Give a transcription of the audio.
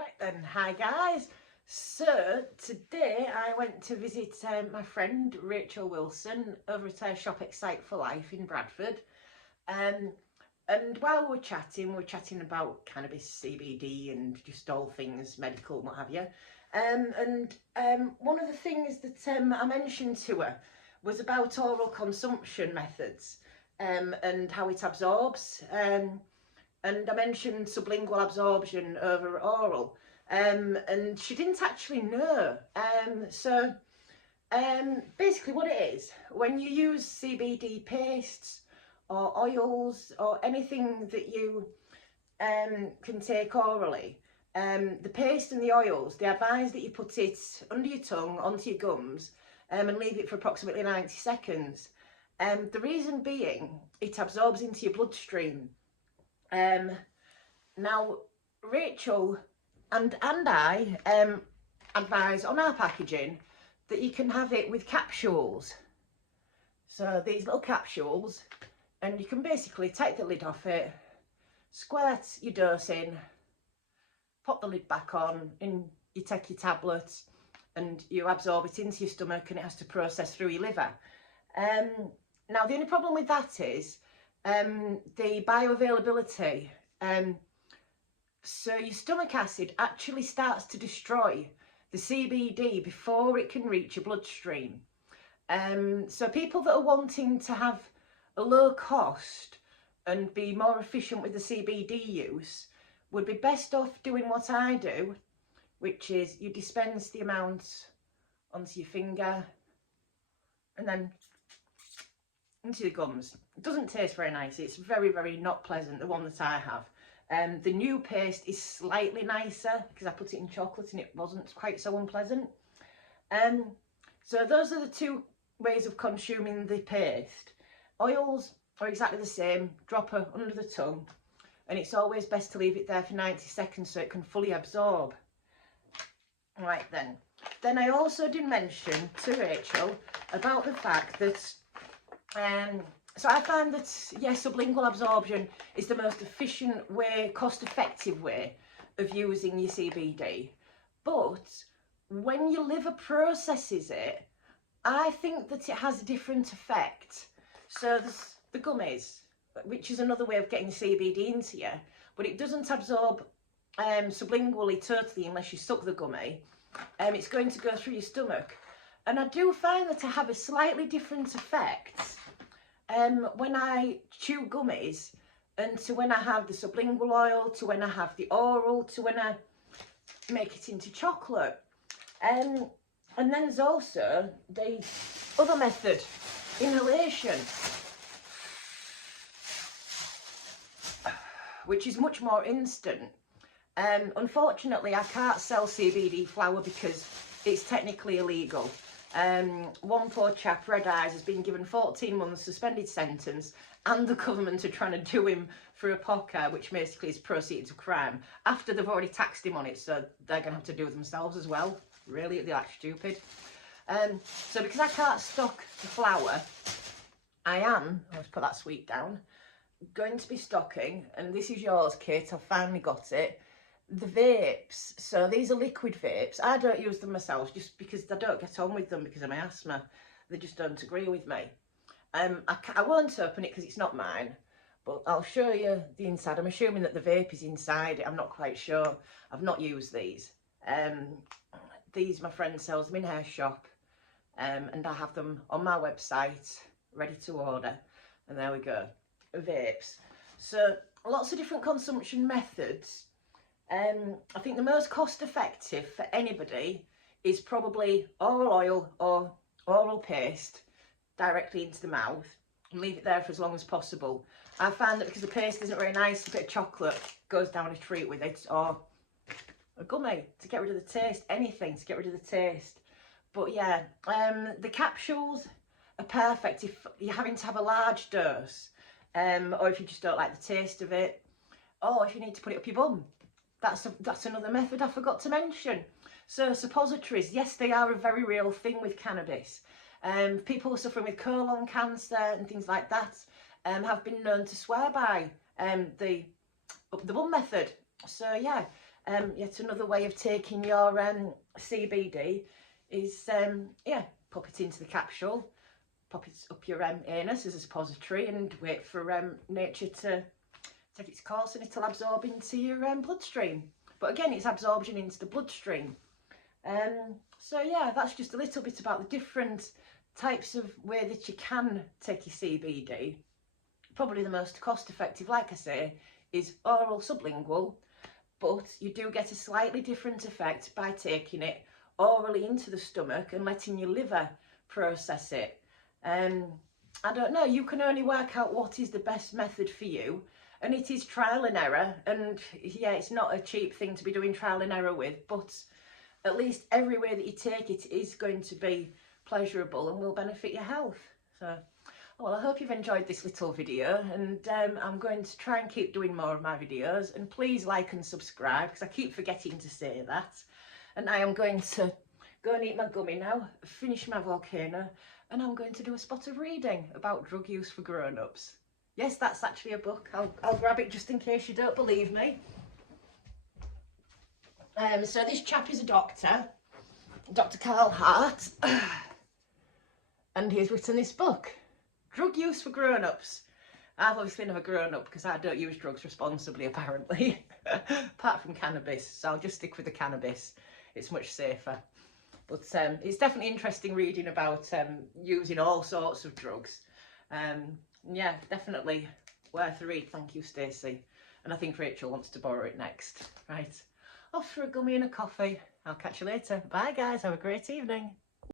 Right then, hi guys. So today I went to visit my friend Rachel Wilson over at her shop Excite for Life in Bradford. Um, and while we're chatting about cannabis, CBD, and just all things medical and what have you. One of the things that I mentioned to her was about oral consumption methods and how it absorbs. And I mentioned sublingual absorption over oral, and she didn't actually know. Basically what it is, when you use CBD pastes or oils or anything that you can take orally, the paste and the oils, they advise that you put it under your tongue, onto your gums, and leave it for approximately 90 seconds. The reason being, it absorbs into your bloodstream. Now, Rachel and I advise on our packaging that you can have it with capsules. So these little capsules, and you can basically take the lid off it, squirt your dose in, pop the lid back on, and you take your tablets and you absorb it into your stomach, and it has to process through your liver. Now, the only problem with that is the bioavailability. So your stomach acid actually starts to destroy the CBD before it can reach your bloodstream. So people that are wanting to have a low cost and be more efficient with the CBD use would be best off doing what I do, which is you dispense the amount onto your finger and then into the gums. It doesn't taste very nice. It's very, very not pleasant, the one that I have. The new paste is slightly nicer because I put it in chocolate and it wasn't quite so unpleasant. So those are the two ways of consuming the paste. Oils are exactly the same, drop her under the tongue, and it's always best to leave it there for 90 seconds so it can fully absorb. Right then. Then I also did mention to Rachel about the fact that so I find that, yes, sublingual absorption is the most efficient way, cost-effective way of using your CBD. But when your liver processes it, I think that it has a different effect. So there's the gummies, which is another way of getting CBD into you, but it doesn't absorb sublingually totally unless you suck the gummy. It's going to go through your stomach. And I do find that I have a slightly different effect when I chew gummies, and to when I have the sublingual oil, to when I have the oral, to when I make it into chocolate. And then there's also the other method, inhalation, which is much more instant. Unfortunately, I can't sell CBD flower because it's technically illegal. One poor chap, Red Eyes, has been given 14 months suspended sentence, and the government are trying to do him for a POCA, which basically is proceeds of crime, after they've already taxed him on it, so they're going to have to do it themselves as well. Really, they're like stupid. So because I can't stock the flour, I am, let's put that sweet down, going to be stocking, and this is yours, Kate, I've finally got it, the vapes. So these are liquid vapes. I don't use them myself just because I don't get on with them because of my asthma. They just don't agree with me. I won't open it because it's not mine, but I'll show you the inside. I'm assuming that the vape is inside it. I'm not quite sure. I've not used these. These my friend sells them in her shop, and I have them on my website ready to order. And there we go, vapes. So lots of different consumption methods. I think the most cost effective for anybody is probably oral oil or oral paste directly into the mouth and leave it there for as long as possible. I find that because the paste isn't very nice, a bit of chocolate goes down a treat with it, or a gummy to get rid of the taste, anything to get rid of the taste. But yeah, the capsules are perfect if you're having to have a large dose, or if you just don't like the taste of it, or if you need to put it up your bum. That's another method I forgot to mention. So suppositories, yes, they are a very real thing with cannabis. People suffering with colon cancer and things like that have been known to swear by the bum method. So yeah, yet another way of taking your CBD is, yeah, pop it into the capsule, pop it up your anus as a suppository, and wait for nature to take its course, and it'll absorb into your bloodstream. But again, it's absorption into the bloodstream. So yeah, that's just a little bit about the different types of way that you can take your CBD. Probably the most cost effective, like I say, is oral sublingual, but you do get a slightly different effect by taking it orally into the stomach and letting your liver process it. I don't know, you can only work out what is the best method for you, and it is trial and error, and yeah, it's not a cheap thing to be doing trial and error with, but at least every way that you take it is going to be pleasurable and will benefit your health. So, well, I hope you've enjoyed this little video, and I'm going to try and keep doing more of my videos, and please like and subscribe, because I keep forgetting to say that. And I am going to go and eat my gummy now, finish my volcano, and I'm going to do a spot of reading about drug use for grown-ups. Yes, that's actually a book. I'll grab it just in case you don't believe me. So this chap is a doctor, Dr. Carl Hart, and he's written this book, Drug Use for Grown-Ups. I've obviously never grown up because I don't use drugs responsibly, apparently, apart from cannabis, so I'll just stick with the cannabis. It's much safer. But it's definitely interesting reading about using all sorts of drugs. Yeah, definitely worth a read. Thank you, Stacey. And I think Rachel wants to borrow it next. Right, off for a gummy and a coffee. I'll catch you later. Bye, guys. Have a great evening.